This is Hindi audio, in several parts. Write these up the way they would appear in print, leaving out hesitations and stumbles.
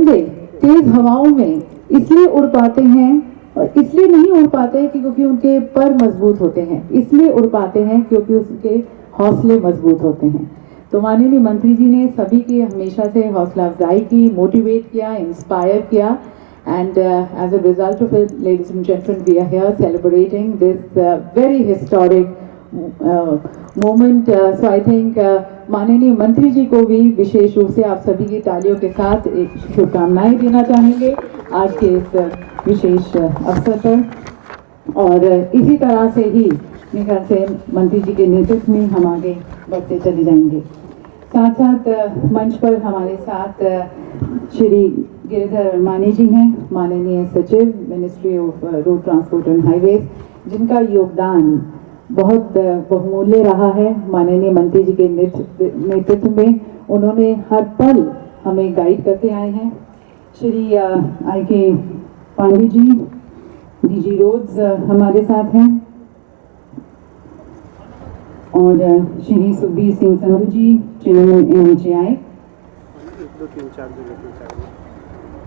परिंदे तेज हवाओं में इसलिए उड़ पाते हैं, और इसलिए नहीं उड़ पाते कि क्योंकि उनके पर मजबूत होते हैं, इसलिए उड़ पाते हैं क्योंकि उसके हौसले मजबूत होते हैं। तो माननीय मंत्री जी ने सभी की हमेशा से हौसला अफजाई की, मोटिवेट किया, इंस्पायर किया, and as a result of it, ladies and gentlemen, we are here celebrating this very historic moment. So I think माननीय मंत्री जी को भी विशेष रूप से आप सभी की तालियों के साथ एक शुभकामनाएं देना चाहेंगे आज के इस विशेष अवसर पर। और इसी तरह से ही मेरे ख्याल से मंत्री जी के नेतृत्व में हम आगे बढ़ते चले जाएंगे। साथ साथ मंच पर हमारे साथ श्री गिरिधर मानी जी हैं, माननीय सचिव ministry of road transport and highways, जिनका योगदान बहुत बहुमूल्य रहा है। माननीय मंत्री जी के नेतृत्व में उन्होंने हर पल हमें गाइड करते आए हैं। श्री आई के पांडे जी, डीजी रोड्स हमारे साथ हैं, और श्री सुखबीर सिंह संधू जी, चेयरमैन NHAI,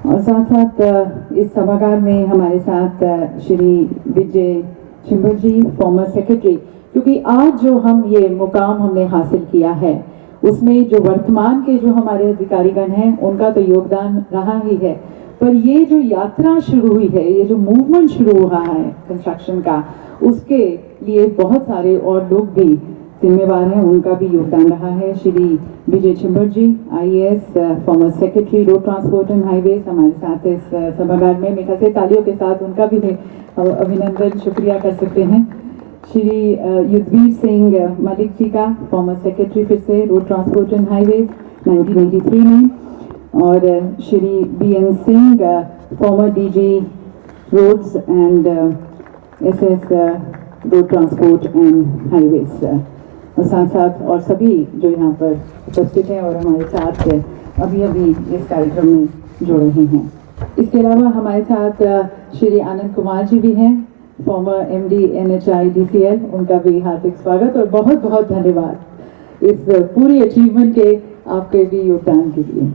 और साथ साथ इस सभागार में हमारे साथ श्री विजय छिंबर जी, फॉर्मर सेक्रेटरी। क्योंकि आज जो हम ये मुकाम हमने हासिल किया है, उसमें जो वर्तमान के जो हमारे अधिकारीगण हैं उनका तो योगदान रहा ही है, पर ये जो यात्रा शुरू हुई है, ये जो मूवमेंट शुरू हुआ है कंस्ट्रक्शन का, उसके लिए बहुत सारे और लोग भी जिम्मेवार हैं, उनका भी योगदान रहा है। श्री विजय छिंबर जी, IAS, farmer secretary road transport and highways, हमारे साथ इस सभागार में मेरे से तालियों के साथ उनका भी अभिनंदन शुक्रिया कर सकते हैं। श्री युद्धवीर सिंह मलिक जी का, फॉर्मर सेक्रेटरी फिर से रोड ट्रांसपोर्ट एंड हाईवेज 1983 में, और Shri BN Singh, former DG roads and SS road transport and highways, और साथ साथ और सभी जो यहाँ पर उपस्थित हैं और हमारे साथ अभी अभी इस कार्यक्रम में जुड़ रहे हैं। इसके अलावा हमारे साथ श्री आनंद कुमार जी भी हैं, फॉर्मर MD NHAI DCL, उनका भी हार्दिक स्वागत और बहुत बहुत धन्यवाद इस पूरी अचीवमेंट के आपके भी योगदान के लिए।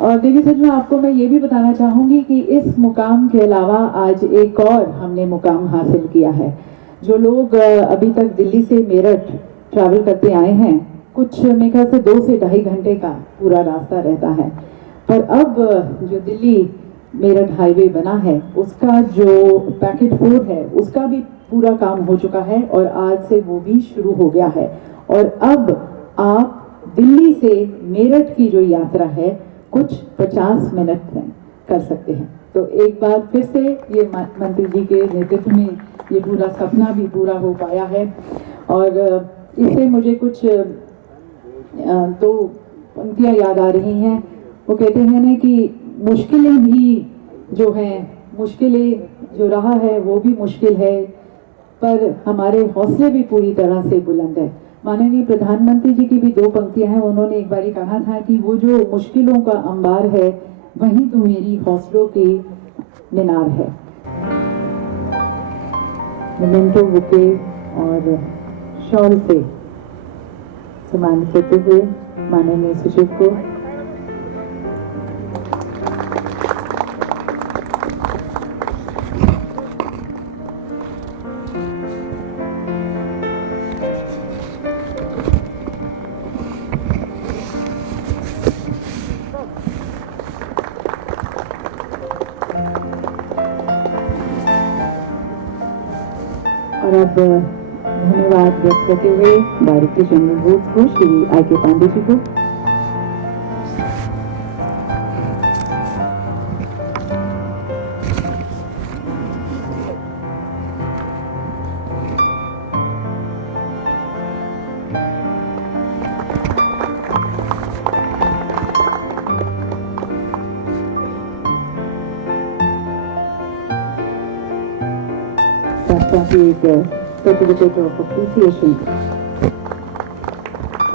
और देखिए सच आपको मैं ये भी बताना चाहूँगी कि इस मुकाम के अलावा आज एक और हमने मुकाम हासिल किया है। जो लोग अभी तक दिल्ली से मेरठ ट्रैवल करते आए हैं, कुछ मेरे ख्याल से 2 से ढाई घंटे का पूरा रास्ता रहता है, पर अब जो दिल्ली मेरठ हाईवे बना है उसका जो पैकेट 4 है उसका भी पूरा काम हो चुका है और आज से वो भी शुरू हो गया है। और अब आप दिल्ली से मेरठ की जो यात्रा है कुछ 50 मिनट में कर सकते हैं। तो एक बार फिर से ये मंत्री जी के नेतृत्व में ये पूरा सपना भी पूरा हो पाया है। और इससे मुझे कुछ 2 पंक्तियाँ याद आ रही हैं। वो कहते हैं ना कि मुश्किलें भी जो हैं, मुश्किलें जो रहा है वो भी मुश्किल है, पर हमारे हौसले भी पूरी तरह से बुलंद है। माननीय प्रधानमंत्री जी की भी 2 पंक्तियां हैं। उन्होंने एक बारी कहा था कि वो जो मुश्किलों का अंबार है वहीं तो मेरी हौसलों की मीनार है। मोमेंटो बुके और शॉल से सम्मानित करते हुए माननीय सचिव को और अब धन्यवाद व्यक्त करते हुए डायरेक्टर जनरल रोड्स को श्री आई के पांडे जी को। एक सर्टिफिकेट ऑफ अप्रिसिएशन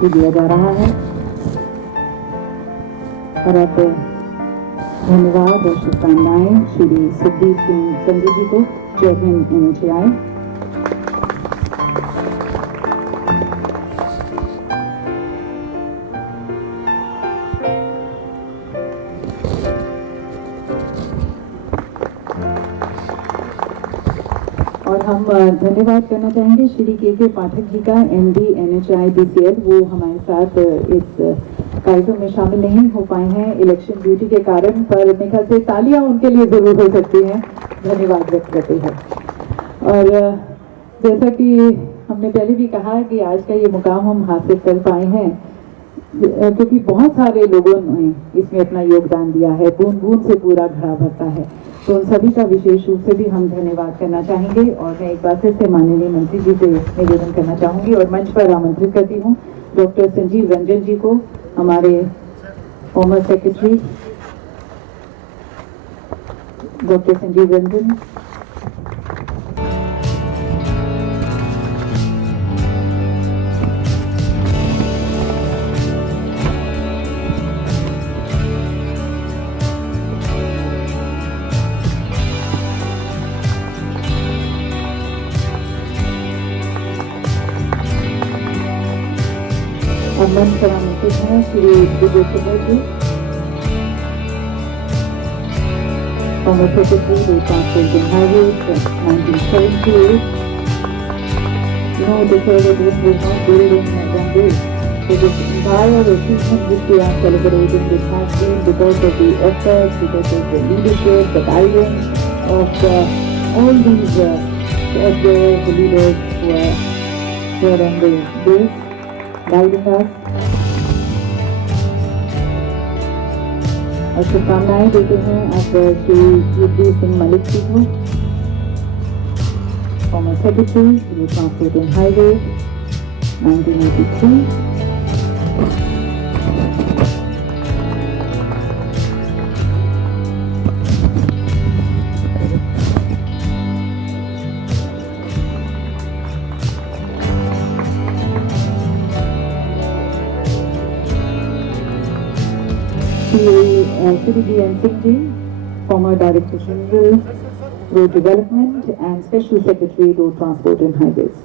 भी दिया जा रहा है। और अब धन्यवाद और शुभकामनाएं श्री सुखबीर सिंह संधू जी को, चेयरमैन NHAI। और हम धन्यवाद करना चाहेंगे श्री के पाठक जी का, MD NHI BCL। वो हमारे साथ इस कार्यक्रम में शामिल नहीं हो पाए हैं इलेक्शन ड्यूटी के कारण, पर मेरे ख्याल से तालियां उनके लिए जरूर हो सकती हैं। धन्यवाद व्यक्त करते हैं। और जैसा कि हमने पहले भी कहा कि आज का ये मुकाम हम हासिल कर पाए हैं क्योंकि बहुत सारे लोगों ने इसमें अपना योगदान दिया है। बूंद बूंद से पूरा घड़ा भरता है, तो उन सभी का विशेष रूप से भी हम धन्यवाद करना चाहेंगे। और मैं एक बार फिर से माननीय मंत्री जी से निवेदन करना चाहूंगी और मंच पर आमंत्रित करती हूँ डॉक्टर संजीव रंजन जी को, हमारे former secretary doctor Sanjeev Ranjan. अब मंच पर आमंत्रित हैं Shri Vijay Shimbar ji, former secretary road transport and highways 1978। The President was not built in one day. So this entire achievement which we are celebrating, this has been because of the efforts, because of the leadership, the guidance of all these the leaders who are here on the base, guiding us। और शुभकामनाएं देते हैं आप श्री युद्धवीर सिंह मलिक जी को, farmer secretary road transport and highways 1983। Shri D.N. Singh ji, former Director General Road Development and Special Secretary Road Transport and Highways।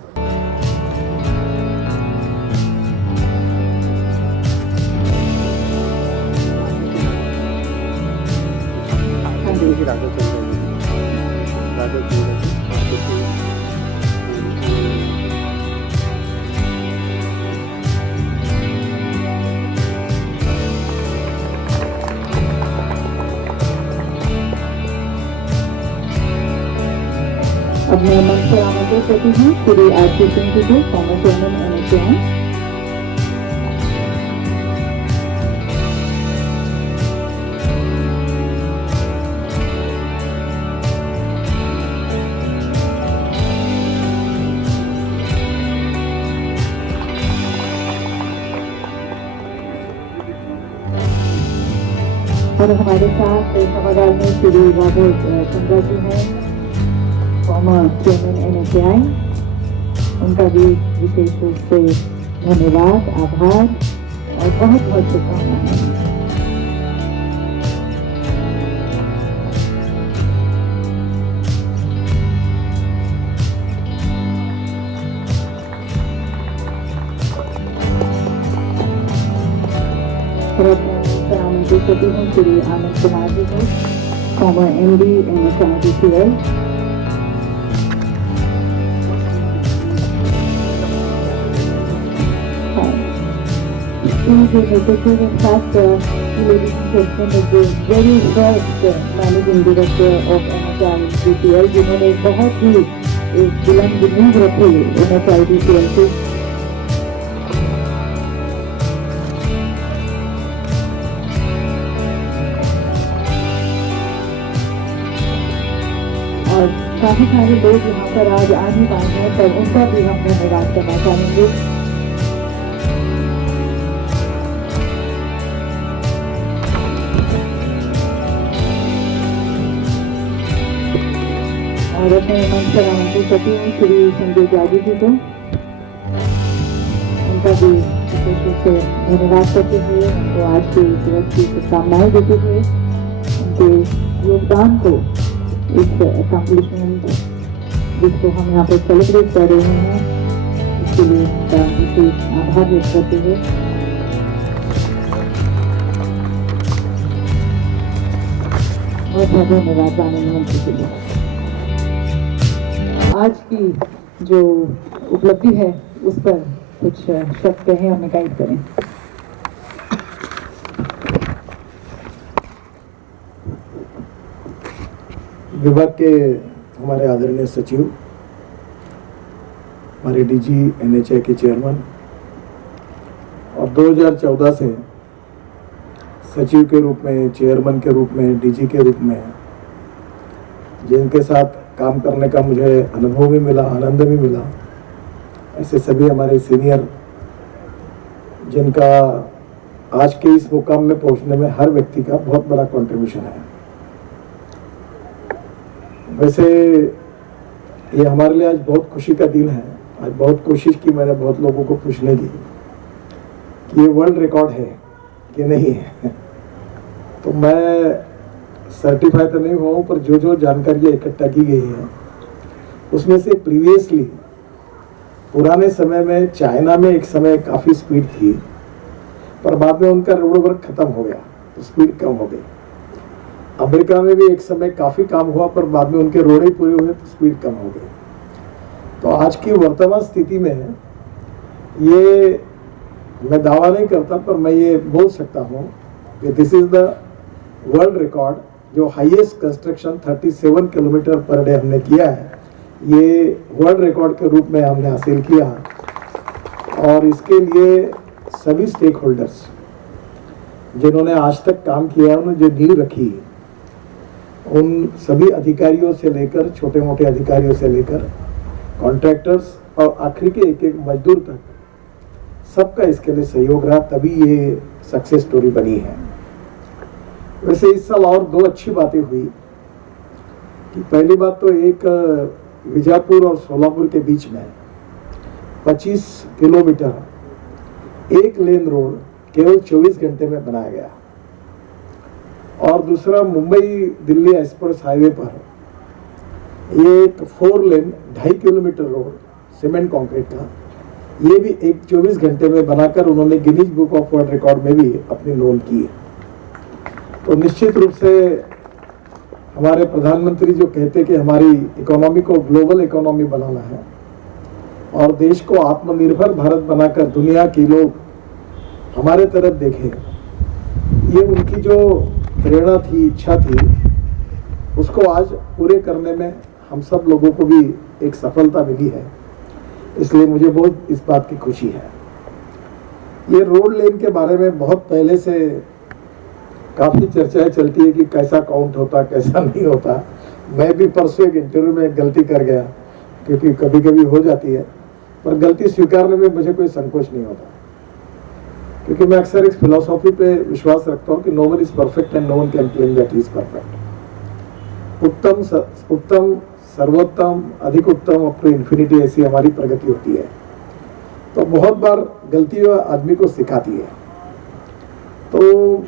अब मैं मंच पर आमंत्रित करती हूँ श्री RK सिंह जी को, फॉर्मर चेयरमैन NHI। और हमारे साथ सभागार में श्री राघव चंद्रा जी हैं, फॉर्मर चेयरमैन NHI। उनका भी विशेष रूप से धन्यवाद, आभार और बहुत बहुत शुभकामनाएं। आमंत्रित करती हूँ श्री आनंद कुमार जी को, farmer MD NHI BCL। In fact, ladies and gentlemen, is the very first managing director of NHI BCL, जिन्होंने बहुत ही एक बुलंद नींव रखी NHI BCL से। और काफी सारे लोग यहाँ पर आज आ नहीं पाए हैं, पर उनका भी हम धन्यवाद करना चाहेंगे। और अपने मंच पर आमंत्रित करती हूँ श्री संजय जागी जी को, उनका भी विशेष रूप से धन्यवाद करते हुए, उनको आज के दिवस की शुभकामनाएं देते हुए, उनके योगदान को इस अकम्पलिशमेंट जिसको हम यहाँ पर सेलिब्रेट कर रहे हैं, इसके लिए उनका विशेष आभार व्यक्त करते हुए बहुत बहुत धन्यवाद माननीय मंत्री के लिए। आज की जो उपलब्धि है उस पर कुछ शब्द कहें, हमें गाइड करें। विभाग के हमारे आदरणीय सचिव, हमारे डीजी एनएचए के चेयरमैन और 2014 से सचिव के रूप में, चेयरमैन के रूप में, डीजी के रूप में जिनके साथ काम करने का मुझे अनुभव भी मिला, आनंद भी मिला, ऐसे सभी हमारे सीनियर जिनका आज के इस मुकाम में पहुंचने में हर व्यक्ति का बहुत बड़ा कंट्रीब्यूशन है। वैसे ये हमारे लिए आज बहुत खुशी का दिन है। आज बहुत कोशिश की मैंने बहुत लोगों को पूछने की कि ये वर्ल्ड रिकॉर्ड है कि नहीं है। तो मैं सर्टिफाई तो नहीं हुआ हूँ, पर जो जो जानकारियाँ इकट्ठा की गई है उसमें से प्रीवियसली पुराने समय में चाइना में एक समय काफ़ी स्पीड थी, पर बाद में उनका रोड वर्क खत्म हो गया तो स्पीड कम हो गई। अमेरिका में भी एक समय काफ़ी काम हुआ, पर बाद में उनके रोड ही पूरे हुए तो स्पीड कम हो गई। तो आज की वर्तमान स्थिति में ये मैं दावा नहीं करता, पर मैं ये बोल सकता हूँ कि this is the world record, जो highest construction 37 kilometre per day हमने किया है, ये वर्ल्ड रिकॉर्ड के रूप में हमने हासिल किया। और इसके लिए सभी स्टेक होल्डर्स जिन्होंने आज तक काम किया, उन्होंने जो नींव रखी, उन सभी अधिकारियों से लेकर, छोटे मोटे अधिकारियों से लेकर कॉन्ट्रैक्टर्स और आखिरी के एक एक मजदूर तक, सबका इसके लिए सहयोग रहा, तभी ये सक्सेस स्टोरी बनी है। वैसे इस साल और दो अच्छी बातें हुई कि पहली बात तो एक बीजापुर और सोलापुर के बीच में 25 किलोमीटर एक लेन रोड केवल 24 घंटे में बनाया गया। और दूसरा, मुंबई दिल्ली एक्सप्रेस हाईवे पर ये एक 4 लेन 2.5 किलोमीटर रोड सीमेंट कंक्रीट का, ये भी 24 घंटे में बनाकर उन्होंने Guinness book of world record में भी अपनी नोंद की। तो निश्चित रूप से हमारे प्रधानमंत्री जो कहते कि हमारी इकोनॉमी को ग्लोबल इकोनॉमी बनाना है और देश को आत्मनिर्भर भारत बनाकर दुनिया के लोग हमारे तरफ देखें, ये उनकी जो प्रेरणा थी, इच्छा थी, उसको आज पूरे करने में हम सब लोगों को भी एक सफलता मिली है। इसलिए मुझे बहुत इस बात की खुशी है। ये रोड लेन के बारे में बहुत पहले से काफ़ी चर्चाएं चलती है कि कैसा काउंट होता, कैसा नहीं होता। मैं भी परसों एक इंटरव्यू में गलती कर गया, क्योंकि कभी कभी हो जाती है, पर गलती स्वीकारने में मुझे कोई संकोच नहीं होता, क्योंकि मैं अक्सर इस फिलॉसफी पे विश्वास रखता हूँ कि no one is perfect and no one can claim that is perfect. उत्तम, सर्वोत्तम, अधिक उत्तम, अप टू इन्फिनिटी, ऐसी हमारी प्रगति होती है। तो बहुत बार गलती आदमी को सिखाती है। तो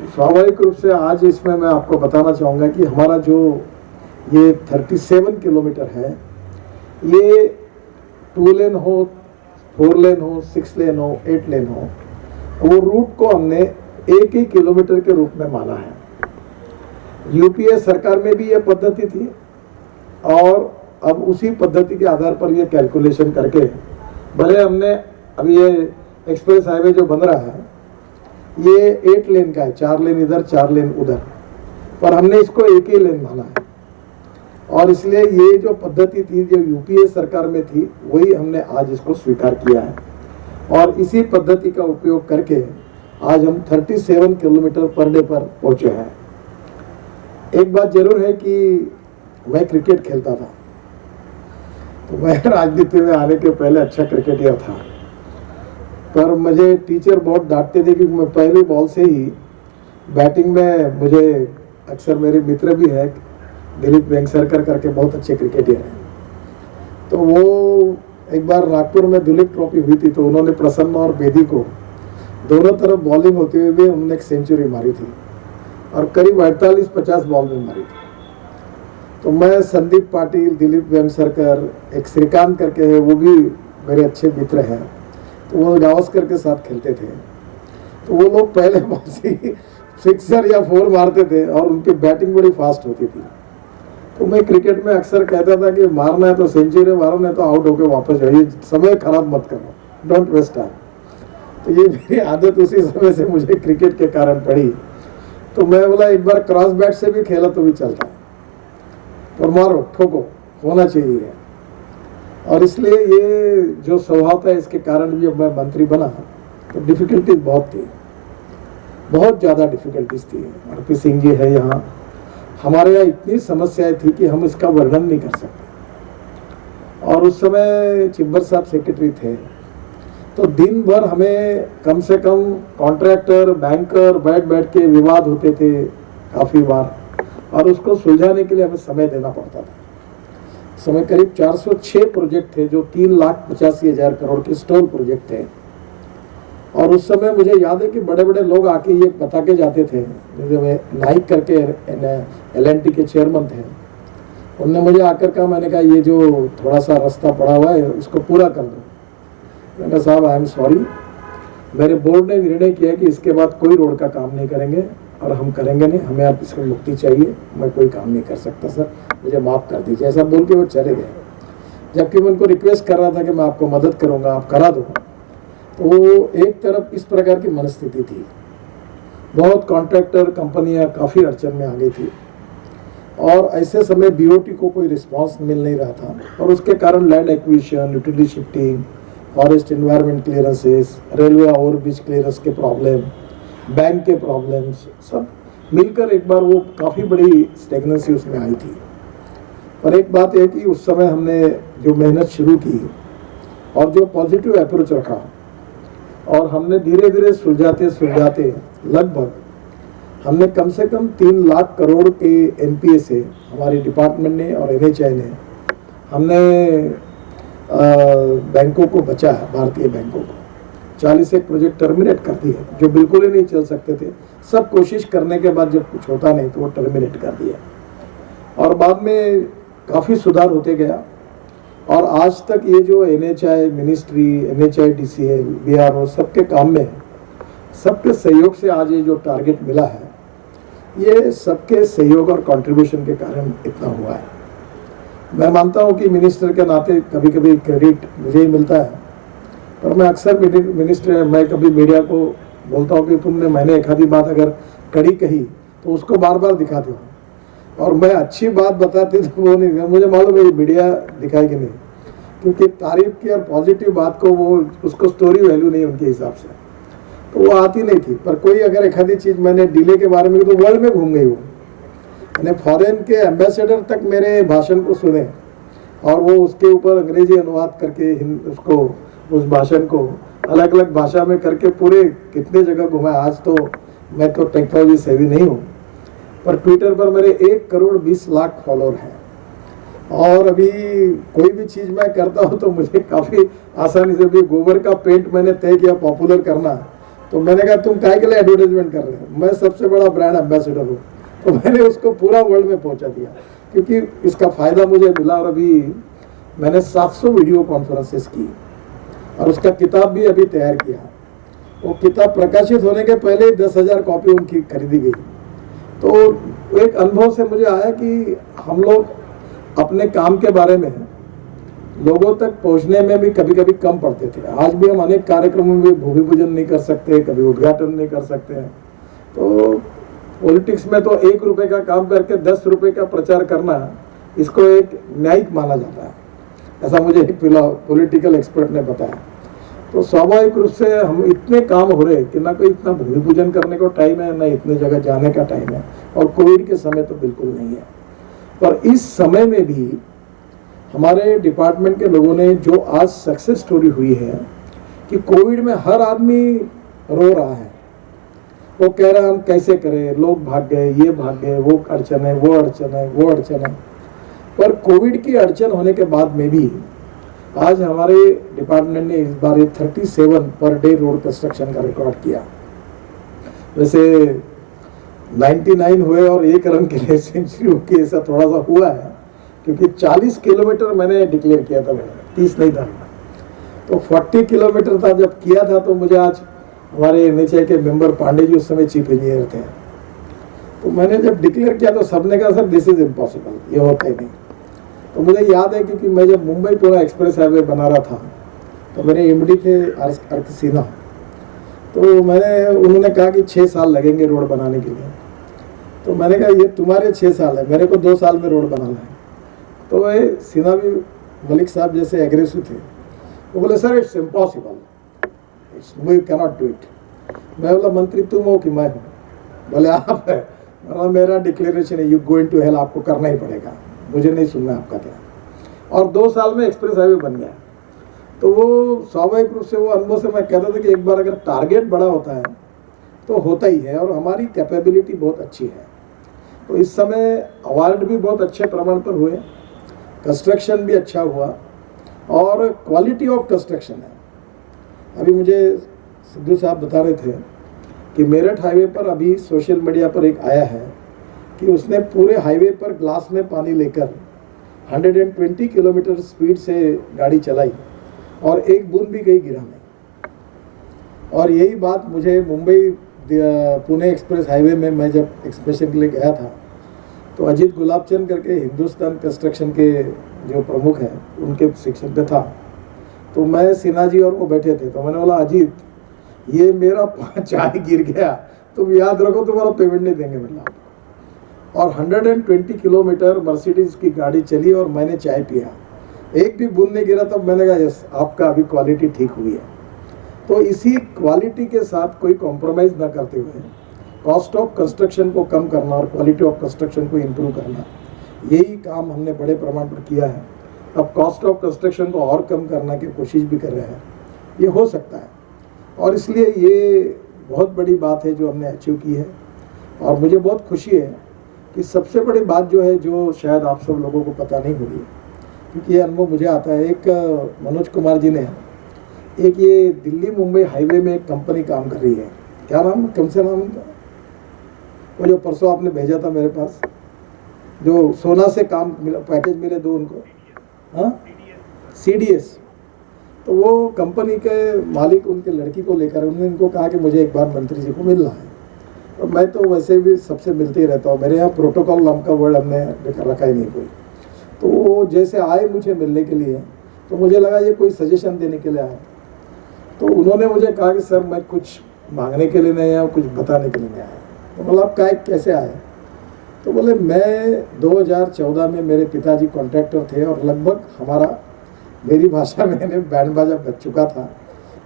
स्वाभाविक रूप से आज इसमें मैं आपको बताना चाहूँगा कि हमारा जो ये 37 किलोमीटर है, ये 2 लेन हो, 4 लेन हो, 6 लेन हो, 8 लेन हो, वो रूट को हमने 1 किलोमीटर के रूप में माना है। यूपीए सरकार में भी ये पद्धति थी और अब उसी पद्धति के आधार पर ये कैलकुलेशन करके, भले हमने अब ये एक्सप्रेस हाईवे जो बन रहा है ये 8 लेन का है, 4 लेन इधर 4 लेन उधर, पर हमने इसको 1 ही लेन माना है। और इसलिए ये जो पद्धति थी जो यूपीए सरकार में थी, वही हमने आज इसको स्वीकार किया है और इसी पद्धति का उपयोग करके आज हम 37 किलोमीटर पर डे पर पहुंचे हैं। एक बात जरूर है कि मैं क्रिकेट खेलता था, तो मैं राजनीति में आने के पहले अच्छा क्रिकेटर था, पर मुझे टीचर बहुत डांटते थे कि मैं पहली बॉल से ही बैटिंग में, मुझे अक्सर मेरे मित्र भी है दिलीप वेंगसरकर करके, बहुत अच्छे क्रिकेटर हैं। तो वो एक बार नागपुर में दिलीप ट्रॉफी हुई थी, तो उन्होंने प्रसन्न और बेदी को दोनों तरफ बॉलिंग होते हुए भी उन्होंने एक सेंचुरी मारी थी और करीब 48-50 बॉल में मारी थी। तो मैं, संदीप पाटिल, दिलीप वेंगसरकर, एक श्रीकांत करके है, वो भी मेरे अच्छे मित्र हैं, तो वो गावस्कर के साथ खेलते थे। तो वो लोग पहले बॉल से ही 6 या 4 मारते थे और उनकी बैटिंग बड़ी फास्ट होती थी। तो मैं क्रिकेट में अक्सर कहता था कि मारना है तो सेंचुरी मारो, नहीं तो आउट होके वापस जाइए, समय खराब मत करो, डोंट वेस्ट टाइम। तो ये मेरी आदत उसी समय से मुझे क्रिकेट के कारण पड़ी। तो मैं बोला एक बार क्रॉस बैट से भी खेला तो भी चलता है, और मारो ठोको, होना चाहिए। और इसलिए ये जो स्वभाव था, इसके कारण भी जब मैं मंत्री बना तो डिफिकल्टीज बहुत थी, बहुत ज़्यादा डिफिकल्टीज थी। आरपी सिंह जी है यहाँ, हमारे यहाँ इतनी समस्याएं थी कि हम इसका वर्णन नहीं कर सकते। और उस समय चिब्बर साहब सेक्रेटरी थे, तो दिन भर हमें कम से कम कॉन्ट्रैक्टर बैंकर बैठ बैठ के विवाद होते थे काफ़ी बार, और उसको सुलझाने के लिए हमें समय देना पड़ता था। समय करीब 406 प्रोजेक्ट थे जो 3,85,000 करोड़ के स्टॉल प्रोजेक्ट थे। और उस समय मुझे याद है कि बड़े बड़े लोग आके ये बता के जाते थे, जैसे नाइक करके LNT के चेयरमैन थे, उनने मुझे आकर कहा, मैंने कहा ये जो थोड़ा सा रास्ता पड़ा हुआ है उसको पूरा कर दो। मैंने कहा साहब आई एम सॉरी, मेरे बोर्ड ने निर्णय किया कि इसके बाद कोई रोड का काम नहीं करेंगे और हम करेंगे नहीं, हमें आप इसको मुक्ति चाहिए, मैं कोई काम नहीं कर सकता सर, मुझे माफ़ कर दीजिए। ऐसा बोल के वो चले गए, जबकि मैं उनको रिक्वेस्ट कर रहा था कि मैं आपको मदद करूँगा, आप करा दो। तो एक तरफ इस प्रकार की मनस्थिति थी, बहुत कॉन्ट्रैक्टर कंपनियां काफ़ी अड़चन में आ गई थी, और ऐसे समय BOT को कोई रिस्पांस मिल नहीं रहा था, और उसके कारण land acquisition, utility shifting, forest environment clearances, railway overbridge clearance के प्रॉब्लम, बैंक के प्रॉब्लम्स, सब मिलकर एक बार वो काफ़ी बड़ी स्टेगनेंसी उसमें आई थी। पर एक बात है कि उस समय हमने जो मेहनत शुरू की और जो पॉजिटिव अप्रोच रखा, और हमने धीरे धीरे सुलझाते सुलझाते लगभग हमने कम से कम 3 लाख करोड़ के NPA से हमारे डिपार्टमेंट ने और NHAI ने हमने बैंकों को बचा है, भारतीय बैंकों को 41 प्रोजेक्ट टर्मिनेट कर दिए जो बिल्कुल ही नहीं चल सकते थे। सब कोशिश करने के बाद जब कुछ होता नहीं तो वो टर्मिनेट कर दिया, और बाद में काफ़ी सुधार होते गया। और आज तक ये जो NHAI ministry, NHAI DCL, BRO सबके काम में, सबके सहयोग से आज ये जो टारगेट मिला है, ये सबके सहयोग और कंट्रीब्यूशन के कारण इतना हुआ है। मैं मानता हूँ कि मिनिस्टर के नाते कभी कभी क्रेडिट मुझे ही मिलता है, पर मैं अक्सर मैं कभी मीडिया को बोलता हूँ कि मैंने एक आधी बात अगर कड़ी कही तो उसको बार बार दिखाते हो, और मैं अच्छी बात बताते तो वो नहीं, मुझे मालूम है मीडिया दिखाएगी नहीं, क्योंकि तारीफ की और पॉजिटिव बात को वो उसको स्टोरी वैल्यू नहीं उनके हिसाब से, तो वो आती नहीं थी। पर कोई अगर एक आधी चीज़ मैंने डिले के बारे में, तो वर्ल्ड में घूम गई वो, मैंने फॉरेन के एम्बेसडर तक मेरे भाषण को सुने, और वो उसके ऊपर अंग्रेजी अनुवाद करके उसको, उस भाषण को अलग अलग भाषा में करके पूरे कितने जगह घुमाए। आज तो मैं तो टेक्नोलॉजी सेवी नहीं हूँ, पर ट्विटर पर मेरे 1,20,00,000 फॉलोअर हैं, और अभी कोई भी चीज़ मैं करता हूँ तो मुझे काफ़ी आसानी से, भी गोबर का पेंट मैंने तय किया पॉपुलर करना, तो मैंने कहा तुम काहे के लिए एडवर्टाइजमेंट कर रहे हो, मैं सबसे बड़ा ब्रांड एम्बेसडर हूँ, तो मैंने उसको पूरा वर्ल्ड में पहुँचा दिया, क्योंकि इसका फ़ायदा मुझे मिला। और अभी मैंने 700 वीडियो कॉन्फ्रेंसेस की, और उसका किताब भी अभी तैयार किया। वो किताब प्रकाशित होने के पहले 10,000 कॉपी उनकी खरीदी गई। तो एक अनुभव से मुझे आया कि हम लोग अपने काम के बारे में लोगों तक पहुंचने में भी कभी कभी कम पड़ते थे। आज भी हम अनेक कार्यक्रमों में भूमि पूजन नहीं कर सकते, कभी उद्घाटन नहीं कर सकते हैं। तो पॉलिटिक्स में तो 1 रुपए का काम करके 10 रुपए का प्रचार करना, इसको एक न्यायिक माना जाता है, ऐसा मुझे एक पॉलिटिकल एक्सपर्ट ने बताया। तो स्वाभाविक रूप से हम इतने काम हो रहे कि ना कोई इतना भूमि पूजन करने को टाइम है, ना इतने जगह जाने का टाइम है, और कोविड के समय तो बिल्कुल नहीं है। पर इस समय में भी हमारे डिपार्टमेंट के लोगों ने जो आज सक्सेस स्टोरी हुई है कि कोविड में हर आदमी रो रहा है, वो कह रहा है हम कैसे करें, लोग भाग गए, ये भाग गए, वो अड़चन है, वो अड़चन है, वो अड़चन है। पर कोविड की अड़चन होने के बाद में भी आज हमारे डिपार्टमेंट ने इस बार 37 पर डे रोड कंस्ट्रक्शन का रिकॉर्ड किया। वैसे 99 हुए और 1 रन के लिए सेंचुरी होगी, ऐसा थोड़ा सा हुआ है, क्योंकि 40 किलोमीटर मैंने डिक्लेयर किया था, मैंने 30 नहीं था, तो 40 किलोमीटर था जब किया था। तो मुझे आज हमारे NHAI के मेंबर पांडे जी उस समय चीफ इंजीनियर थे, तो मैंने जब डिक्लेयर किया तो सबने कहा सर दिस इज इम्पॉसिबल, ये होता ही नहीं। तो मुझे याद है क्योंकि मैं जब मुंबई पुणे एक्सप्रेस हाईवे बना रहा था तो मेरे एमडी थे अर्थ सिन्हा, तो उन्होंने कहा कि 6 साल लगेंगे रोड बनाने के लिए। तो मैंने कहा ये तुम्हारे 6 साल है, मेरे को 2 साल में रोड बनाना है। तो वह सिन्हा भी मलिक साहब जैसे एग्रेसिव थे, वो बोले sir it's impossible, we cannot do it. मैं बोला मंत्री तुम हो कि मैं हूँ? बोले आप है। मेरा डिक्लेरेशन है, यू गोइंग टू हेल, आपको करना ही पड़ेगा, मुझे नहीं सुनना आपका क्या। और 2 साल में एक्सप्रेस हाईवे बन गया। तो वो स्वाभाविक रूप से वो अनुभव से मैं कहता था कि एक बार अगर टारगेट बड़ा होता है तो होता ही है, और हमारी कैपेबिलिटी बहुत अच्छी है। तो इस समय अवार्ड भी बहुत अच्छे प्रमाण पर हुए, कंस्ट्रक्शन भी अच्छा हुआ, और क्वालिटी ऑफ कंस्ट्रक्शन है। अभी मुझे सिद्धू साहब बता रहे थे कि मेरठ हाईवे पर अभी सोशल मीडिया पर एक आया है कि उसने पूरे हाईवे पर ग्लास में पानी लेकर 120 किलोमीटर स्पीड से गाड़ी चलाई और एक बूंद भी कहीं गिरा नहीं। और यही बात मुझे मुंबई पुणे एक्सप्रेस हाईवे में मैं जब एक्सप्रेशन के लिए गया था तो अजीत गुलाबचंद करके हिंदुस्तान कंस्ट्रक्शन के जो प्रमुख हैं उनके शिक्षण पे था। तो मैं सिन्हा जी और वो बैठे थे, तो मैंने बोला अजीत ये मेरा चाय गिर गया तुम याद रखो तुम्हारा पेमेंट नहीं देंगे मतलब। और 120 किलोमीटर मर्सिडीज की गाड़ी चली और मैंने चाय पिया, एक भी बूंद नहीं गिरा। तब मैंने कहा यस आपका अभी क्वालिटी ठीक हुई है। तो इसी क्वालिटी के साथ कोई कॉम्प्रोमाइज़ ना करते हुए कॉस्ट ऑफ कंस्ट्रक्शन को कम करना और क्वालिटी ऑफ कंस्ट्रक्शन को इम्प्रूव करना, यही काम हमने बड़े प्रमाण पर किया है। अब कॉस्ट ऑफ कंस्ट्रक्शन को और कम करने की कोशिश भी कर रहे हैं, ये हो सकता है। और इसलिए ये बहुत बड़ी बात है जो हमने अचीव की है। और मुझे बहुत खुशी है कि सबसे बड़ी बात जो है, जो शायद आप सब लोगों को पता नहीं होगी, क्योंकि ये अनुभव मुझे आता है। एक मनोज कुमार जी ने एक ये दिल्ली मुंबई हाईवे में एक कंपनी काम कर रही है, क्या नाम, कम से नाम उनका, वो जो परसों आपने भेजा था मेरे पास, जो सोना से काम मिला, पैकेज मिले 2 उनको, हाँ CDS। तो वो कंपनी के मालिक उनके लड़की को लेकर उन्होंने इनको कहा कि मुझे एक बार मंत्री जी को मिलना है। और मैं तो वैसे भी सबसे मिलते ही रहता हूँ, मेरे यहाँ प्रोटोकॉल नाम का वर्ड हमने रखा ही नहीं कोई। तो वो जैसे आए मुझे मिलने के लिए तो मुझे लगा ये कोई सजेशन देने के लिए आए। तो उन्होंने मुझे कहा कि सर मैं कुछ मांगने के लिए नहीं आया, कुछ बताने के लिए नहीं आया। तो बोला आप कैसे आए? तो बोले मैं 2014 में मेरे पिताजी कॉन्ट्रैक्टर थे और लगभग हमारा, मेरी भाषा में बैंड बाजा बज चुका था,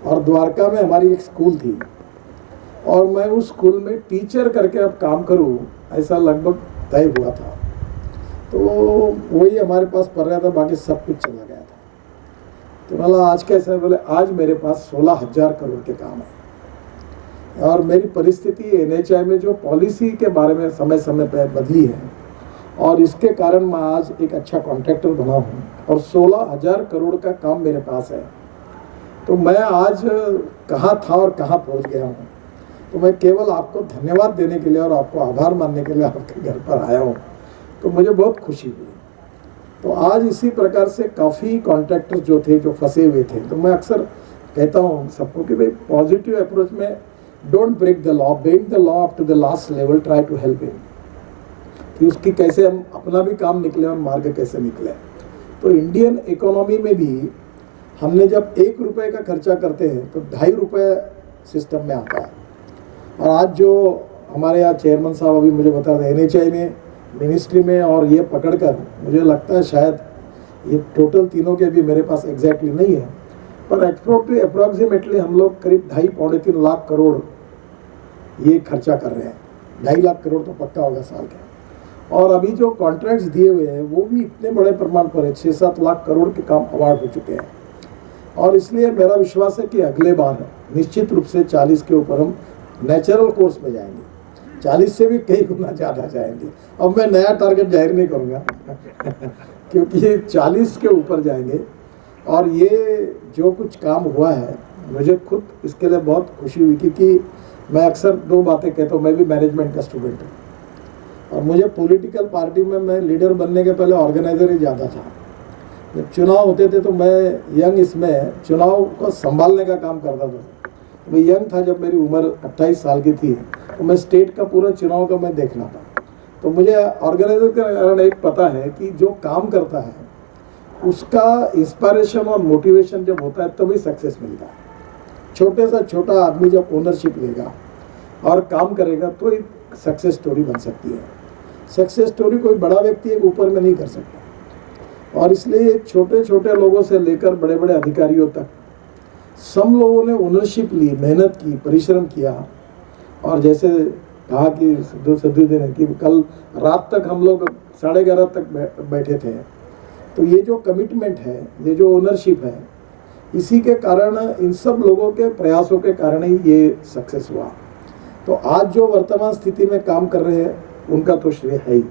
और द्वारका में हमारी एक स्कूल थी और मैं उस स्कूल में टीचर करके अब काम करूं ऐसा लगभग तय हुआ था। तो वही हमारे पास पड़ रहा था, बाकी सब कुछ चला गया था। तो बोला आज कैसा? बोले आज मेरे पास 16,000 करोड़ के काम है, और मेरी परिस्थिति NHI में जो पॉलिसी के बारे में समय समय पर बदली है, और इसके कारण मैं आज एक अच्छा कॉन्ट्रैक्टर बना हूँ और 16,000 करोड़ का काम मेरे पास है। तो मैं आज कहाँ था और कहाँ पहुँच गया हूँ। तो मैं केवल आपको धन्यवाद देने के लिए और आपको आभार मानने के लिए आपके घर पर आया हूँ, तो मुझे बहुत खुशी हुई। तो आज इसी प्रकार से काफ़ी कॉन्ट्रैक्टर जो थे, जो फंसे हुए थे, तो मैं अक्सर कहता हूँ सबको कि भाई पॉजिटिव अप्रोच में don't break the law, bend the law up to the last level, try to help him, कि उसकी कैसे हम अपना भी काम निकले और मार्ग कैसे निकले। तो इंडियन इकोनॉमी में भी हमने जब 1 रुपये का खर्चा करते हैं तो 2.5 रुपये सिस्टम में आता है। और आज जो हमारे यहाँ चेयरमैन साहब अभी मुझे बता रहे NHI में, मिनिस्ट्री में, और ये पकड़कर मुझे लगता है शायद ये टोटल तीनों के भी मेरे पास एग्जैक्टली नहीं है, पर अप्रोक्सीमेटली हम लोग करीब 2.5-3 लाख करोड़ ये खर्चा कर रहे हैं। 2.5 लाख करोड़ तो पक्का होगा साल का। और अभी जो कॉन्ट्रैक्ट्स दिए हुए हैं वो भी इतने बड़े प्रमाण पर है, 6-7 लाख करोड़ के काम अवार्ड हो चुके हैं। और इसलिए मेरा विश्वास है कि अगले बार निश्चित रूप से 40 के ऊपर हम नेचुरल कोर्स में जाएंगे, 40 से भी कई गुना ज़्यादा जाएंगे। अब मैं नया टारगेट जाहिर नहीं करूँगा क्योंकि 40 के ऊपर जाएंगे। और ये जो कुछ काम हुआ है मुझे खुद इसके लिए बहुत खुशी हुई, क्योंकि मैं अक्सर 2 बातें कहता हूँ। मैं भी मैनेजमेंट का स्टूडेंट हूँ और मुझे पॉलिटिकल पार्टी में मैं लीडर बनने के पहले ऑर्गेनाइजर ही ज़्यादा था। जब चुनाव होते थे तो मैं यंग इसमें चुनाव को संभालने का काम करता था, मैं यंग था, जब मेरी उम्र 28 साल की थी, तो मैं स्टेट का पूरा चुनाव का मैं देख रहा था। तो मुझे ऑर्गेनाइजर का कारण एक पता है कि जो काम करता है उसका इंस्पायरेशन और मोटिवेशन जब होता है तभी सक्सेस मिलता है। छोटे से छोटा आदमी जब ओनरशिप लेगा और काम करेगा तो एक सक्सेस स्टोरी बन सकती है। सक्सेस स्टोरी कोई बड़ा व्यक्ति एक ऊपर में नहीं कर सकता, और इसलिए छोटे छोटे लोगों से लेकर बड़े बड़े अधिकारियों तक सब लोगों ने ओनरशिप ली, मेहनत की, परिश्रम किया। और जैसे कहा कि सद्दू ने कि कल रात तक हम लोग 11:30 तक बैठे थे। तो ये जो कमिटमेंट है, ये जो ओनरशिप है, इसी के कारण, इन सब लोगों के प्रयासों के कारण ही ये सक्सेस हुआ। तो आज जो वर्तमान स्थिति में काम कर रहे हैं उनका तो श्रेय है ही,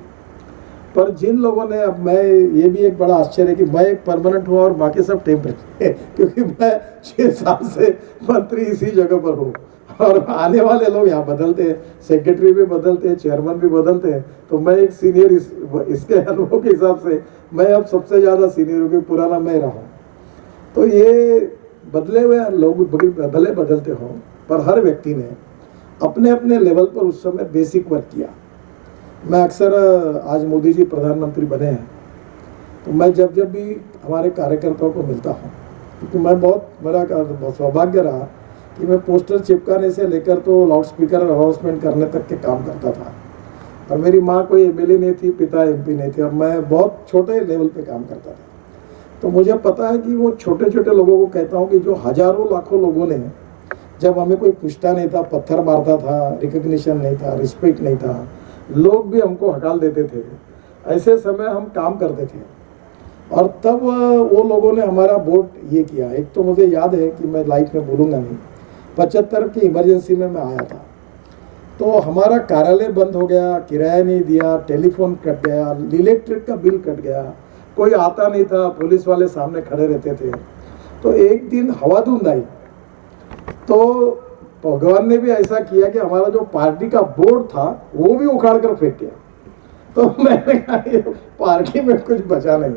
पर जिन लोगों ने, अब मैं, ये भी एक बड़ा आश्चर्य है कि मैं एक परमानेंट हुआ और बाकी सब टेम्परेरी है, क्योंकि मैं 6 साल से मंत्री इसी जगह पर हूँ, और आने वाले लोग यहाँ बदलते हैं, सेक्रेटरी भी बदलते हैं, चेयरमैन भी बदलते हैं। तो मैं एक सीनियर, इसके अनुभव के हिसाब से मैं अब सबसे ज़्यादा सीनियर हूँ, क्योंकि पुराना मैं रहा हूँ। तो ये बदले हुए लोग भले बदलते हों, पर हर व्यक्ति ने अपने अपने लेवल पर उस समय बेसिक वर्क किया। मैं अक्सर, आज मोदी जी प्रधानमंत्री बने हैं, तो मैं जब जब भी हमारे कार्यकर्ताओं को मिलता हूँ, क्योंकि मैं मेरा सौभाग्य रहा कि मैं पोस्टर चिपकाने से लेकर तो लाउड स्पीकर अनाउंसमेंट करने तक के काम करता था। और मेरी माँ कोई एमएलए नहीं थी, पिता एमपी नहीं थे, और मैं बहुत छोटे लेवल पे काम करता था। तो मुझे पता है कि वो छोटे छोटे लोगों को कहता हूँ कि जो हजारों लाखों लोगों ने, जब हमें कोई पूछता नहीं था, पत्थर मारता था, रिकग्निशन नहीं था, रिस्पेक्ट नहीं था, लोग भी हमको हटाल देते थे, ऐसे समय हम काम करते थे। और तब वो लोगों ने हमारा वोट ये किया। एक तो मुझे याद है कि मैं लाइफ में भूलूंगा नहीं, 75 की इमरजेंसी में मैं आया था, तो हमारा कार्यालय बंद हो गया, किराया नहीं दिया, टेलीफोन कट गया, इलेक्ट्रिक का बिल कट गया, कोई आता नहीं था, पुलिस वाले सामने खड़े रहते थे। तो एक दिन हवाधुंध आई, तो भगवान ने भी ऐसा किया कि हमारा जो पार्टी का बोर्ड था वो भी उखाड़ कर फेंक दिया। तो मैंने कहा ये पार्टी में कुछ बचा नहीं,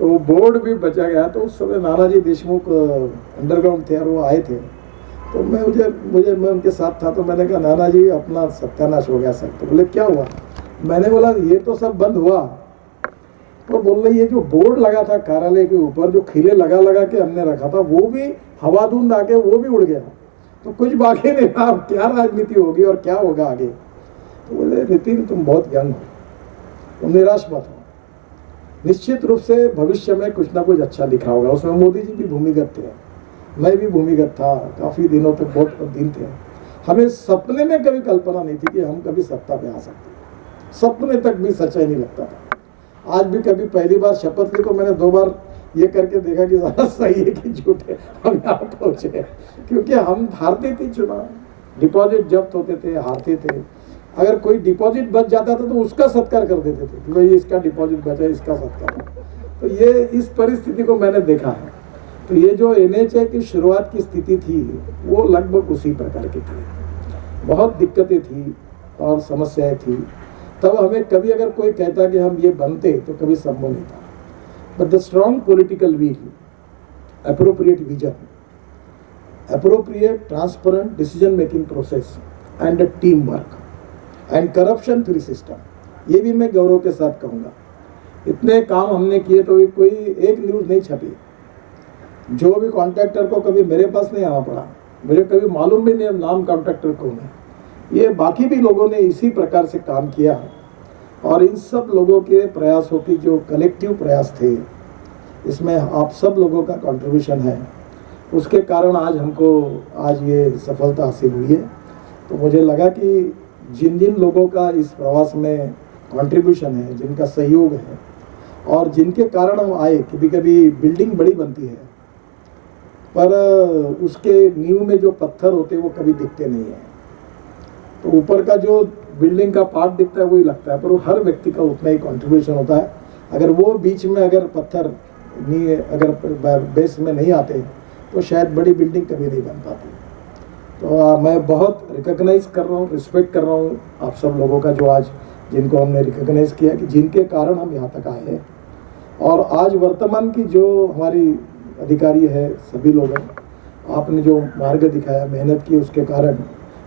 तो बोर्ड भी बचा गया। तो उस समय नानाजी देशमुख अंडरग्राउंड थे और वो आए थे, तो मैं उनके साथ था। तो मैंने कहा नाना जी अपना सत्यानाश हो गया सर। तो बोले क्या हुआ? मैंने बोला ये तो सब बंद हुआ। तो बोल रहे ये जो बोर्ड लगा था कार्यालय के ऊपर, जो खिले लगा लगा के हमने रखा था, वो भी हवाधुंध आके वो भी उड़ गया, तो कुछ बाकी नहीं था। क्या राजनीति होगी और क्या होगा आगे? तो बोले नितिन तुम बहुत यंग हो, तुम निराश मत हो, निश्चित रूप से भविष्य में कुछ ना कुछ अच्छा लिखा होगा। उसमें मोदी जी भी भूमिगत थे, मैं भी भूमिगत था, काफ़ी दिनों तक बहुत दिन थे। हमें सपने में कभी कल्पना नहीं थी कि हम कभी सत्ता पे आ सकते, सपने तक भी सच्चाई नहीं लगता था। आज भी कभी पहली बार शपथ ली तो मैंने 2 बार ये करके देखा कि ज़्यादा सही है कि झूठ है, हम यहाँ पहुँचे, क्योंकि हम हारते थे चुनाव, डिपॉजिट जब्त होते थे, हारते थे। अगर कोई डिपॉजिट बच जाता था तो उसका सत्कार कर देते थे कि भाई इसका डिपॉजिट बचा, इसका सत्कार। तो ये इस परिस्थिति को मैंने देखा है। तो ये जो NHA की शुरुआत की स्थिति थी वो लगभग उसी प्रकार की थी, बहुत दिक्कतें थी और समस्याएं थी। तब हमें कभी अगर कोई कहता कि हम ये बनते तो कभी संभव नहीं था। But the strong political will, appropriate vision, appropriate transparent decision making process and a team work and corruption free system, ये भी मैं गौरव के साथ कहूँगा। इतने काम हमने किए तो कोई एक न्यूज़ नहीं छपी, जो भी कॉन्ट्रैक्टर को कभी मेरे पास नहीं आना पड़ा, मुझे कभी मालूम भी नहीं नाम कॉन्ट्रैक्टर कौन है। ये बाकी भी लोगों ने इसी प्रकार से काम किया, और इन सब लोगों के प्रयासों की जो कलेक्टिव प्रयास थे, इसमें आप सब लोगों का कंट्रीब्यूशन है, उसके कारण आज हमको आज ये सफलता हासिल हुई है। तो मुझे लगा कि जिन जिन लोगों का इस प्रवास में कंट्रीब्यूशन है, जिनका सहयोग है, और जिनके कारण हम आए, कभी कभी बिल्डिंग बड़ी बनती है पर उसके नींव में जो पत्थर होते हैं वो कभी दिखते नहीं हैं। तो ऊपर का जो बिल्डिंग का पार्ट दिखता है वही लगता है, पर वो हर व्यक्ति का उतना ही कंट्रीब्यूशन होता है। अगर वो बीच में अगर पत्थर नहीं, अगर बेस में नहीं आते तो शायद बड़ी बिल्डिंग कभी नहीं बन पाती। तो मैं बहुत रिकॉग्नाइज कर रहा हूँ, रिस्पेक्ट कर रहा हूँ आप सब लोगों का, जो आज जिनको हमने रिकॉग्नाइज किया कि जिनके कारण हम यहाँ तक आए हैं। और आज वर्तमान की जो हमारी अधिकारी है, सभी लोग हैं, आपने जो मार्ग दिखाया, मेहनत की, उसके कारण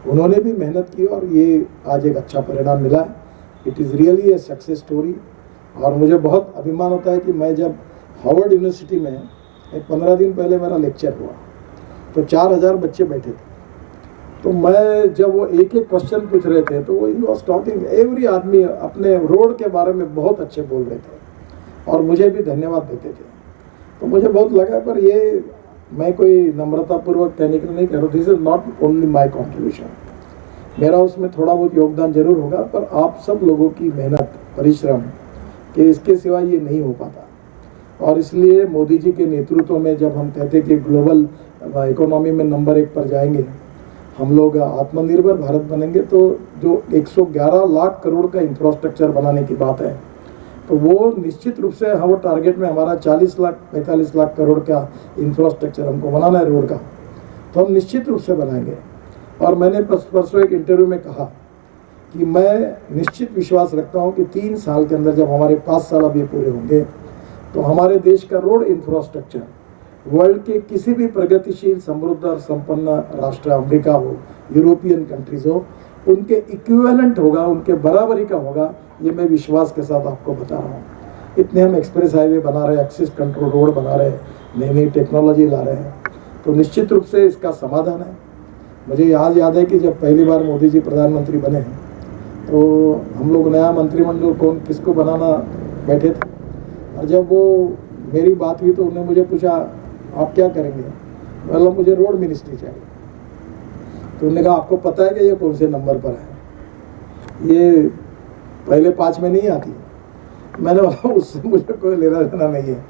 उन्होंने भी मेहनत की और ये आज एक अच्छा परिणाम मिला है। It is really a success story. और मुझे बहुत अभिमान होता है कि मैं जब हार्वर्ड यूनिवर्सिटी में एक 15 दिन पहले मेरा लेक्चर हुआ तो 4000 बच्चे बैठे थे। तो मैं जब वो एक एक क्वेश्चन पूछ रहे थे तो ही वॉज टॉकिंग, एवरी आदमी अपने रोड के बारे में बहुत अच्छे बोल रहे थे और मुझे भी धन्यवाद देते थे। तो मुझे बहुत लगा, पर ये मैं कोई नम्रतापूर्वक कहने के लिए नहीं कह रहा, this is not only my contribution, मेरा उसमें थोड़ा बहुत योगदान जरूर होगा, पर आप सब लोगों की मेहनत, परिश्रम के इसके सिवा ये नहीं हो पाता। और इसलिए मोदी जी के नेतृत्व में जब हम कहते कि ग्लोबल इकोनॉमी में नंबर 1 पर जाएंगे, हम लोग आत्मनिर्भर भारत बनेंगे, तो जो 111 लाख करोड़ का इंफ्रास्ट्रक्चर बनाने की बात है, तो वो निश्चित रूप से वो टारगेट में हमारा 40 लाख 45 लाख करोड़ का इंफ्रास्ट्रक्चर हमको बनाना है रोड का, तो हम निश्चित रूप से बनाएंगे। और मैंने परसों एक इंटरव्यू में कहा कि मैं निश्चित विश्वास रखता हूं कि 3 साल के अंदर, जब हमारे 5 साल अब ये पूरे होंगे, तो हमारे देश का रोड इंफ्रास्ट्रक्चर वर्ल्ड के किसी भी प्रगतिशील, समृद्ध और संपन्न राष्ट्र, अमेरिका हो, यूरोपियन कंट्रीज हो, उनके इक्विवेलेंट होगा, उनके बराबरी का होगा। ये मैं विश्वास के साथ आपको बता रहा हूँ। इतने हम एक्सप्रेस हाईवे बना रहे हैं, एक्सिस कंट्रोल रोड बना रहे हैं, नई नई टेक्नोलॉजी ला रहे हैं, तो निश्चित रूप से इसका समाधान है। मुझे याद है कि जब पहली बार मोदी जी प्रधानमंत्री बने तो हम लोग नया मंत्रिमंडल कौन किसको बनाना बैठे थे, और जब वो मेरी बात हुई तो उन्होंने मुझे पूछा आप क्या करेंगे, मतलब मुझे रोड मिनिस्ट्री चाहिए। तो उन्होंने कहा आपको पता है कि ये कौन से नंबर पर है, ये पहले 5 में नहीं आती। मैंने बोला उससे मुझे कोई लेना देना नहीं है,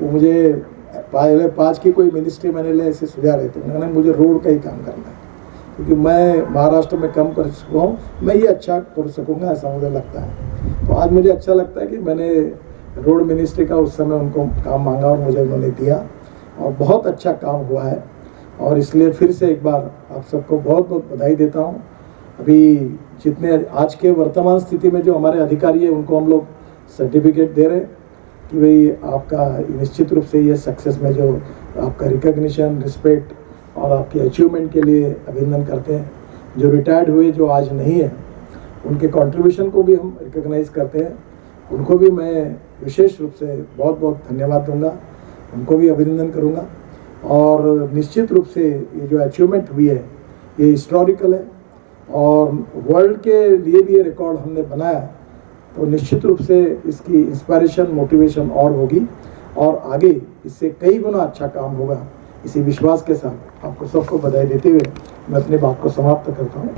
वो मुझे पहले 5 की कोई मिनिस्ट्री मैंने ले ऐसे सुझा रहे थे। उन्होंने मुझे रोड का ही काम करना है, क्योंकि मैं महाराष्ट्र में कम कर चुका हूँ, मैं ये अच्छा कर सकूँगा, ऐसा मुझे लगता है। तो आज मुझे अच्छा लगता है कि मैंने रोड मिनिस्ट्री का उस समय उनको काम मांगा और मुझे उन्होंने दिया, और बहुत अच्छा काम हुआ है। और इसलिए फिर से एक बार आप सबको बहुत बहुत बधाई देता हूँ। अभी जितने आज के वर्तमान स्थिति में जो हमारे अधिकारी है, उनको हम लोग सर्टिफिकेट दे रहे हैं कि भाई आपका निश्चित रूप से ये सक्सेस में जो आपका रिकग्निशन, रिस्पेक्ट और आपके अचीवमेंट के लिए अभिनंदन करते हैं। जो रिटायर्ड हुए, जो आज नहीं है, उनके कंट्रीब्यूशन को भी हम रिकग्नाइज करते हैं। उनको भी मैं विशेष रूप से बहुत बहुत धन्यवाद दूंगा, उनको भी अभिनंदन करूंगा। और निश्चित रूप से ये जो अचीवमेंट हुई है ये हिस्टोरिकल है, और वर्ल्ड के लिए भी ये रिकॉर्ड हमने बनाया, तो निश्चित रूप से इसकी इंस्पायरेशन, मोटिवेशन और होगी, और आगे इससे कई गुना अच्छा काम होगा। इसी विश्वास के साथ आपको सबको बधाई देते हुए मैं अपनी बात को समाप्त करता हूँ।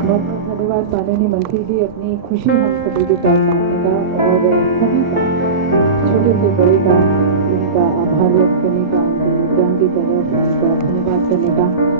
बहुत बहुत धन्यवाद माननीय मंत्री जी, अपनी खुशी हम सभी के साथ बांटने का और सभी का, छोटे से बड़े का, उनका आभार व्यक्त करने का, उनके योगदान की तरफ उनका धन्यवाद करने का।